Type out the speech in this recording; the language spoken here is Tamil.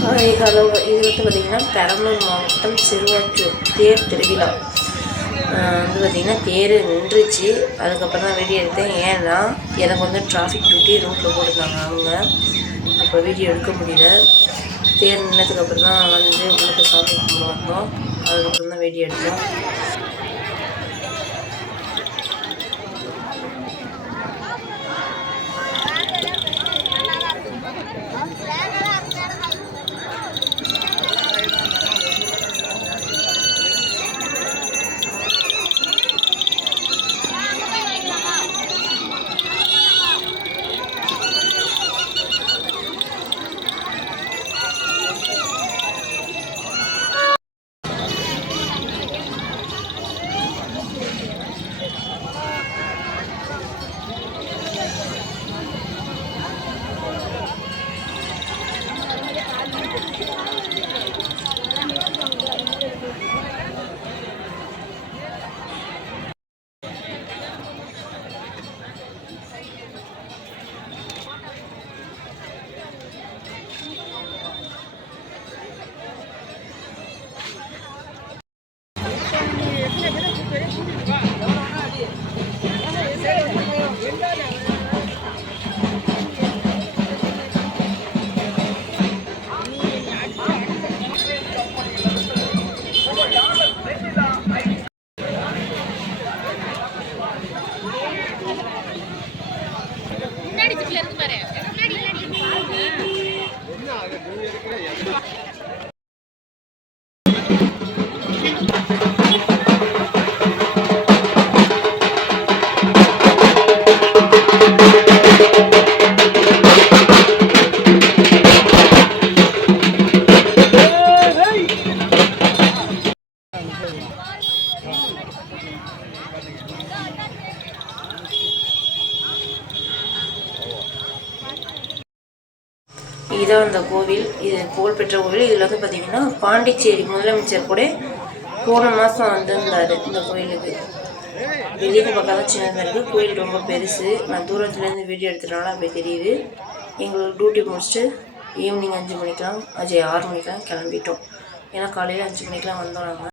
ஹாய் ஹலோ, இது பார்த்திங்கன்னா பெரம்பலூர் மாவட்டம் சிறுவாச்சூர் தேர் திருவிழா. பார்த்திங்கன்னா தேர் நின்றுச்சு. அதுக்கப்புறம் தான் வீடியோ எடுத்தேன். ஏன்னா எனக்கு டிராஃபிக் டியூட்டி ரோட்டில் போட்டுருந்தாங்க. அவங்க அப்போ வீடியோ எடுக்க முடியல. தேர் நின்னதுக்கப்புறம் தான் உங்களுக்கு சாமி கும்பிட வந்தோம். அதுக்கப்புறம் தான் வீடியோ எடுத்தோம். இதுதான் அந்த கோவில். இது புகழ்பெற்ற கோவில். இதில் பார்த்திங்கன்னா பாண்டிச்சேரி முதலமைச்சர் கூட போன மாதம் வந்திருந்தார் இந்த கோயிலுக்கு. வெளியே பார்க்காத சின்னதாக இருக்குது. கோயில் ரொம்ப பெருசு. நான் தூரத்துலேருந்து வீடியோ எடுத்துட்டனால அப்படி தெரியுது. எங்களுக்கு டியூட்டி முடிச்சுட்டு ஈவினிங் 5 மணிக்கெலாம் 6 மணிக்கெலாம் கிளம்பிட்டோம். ஏன்னா காலையில் 5 மணிக்கெலாம் வந்தோம் நாங்கள்.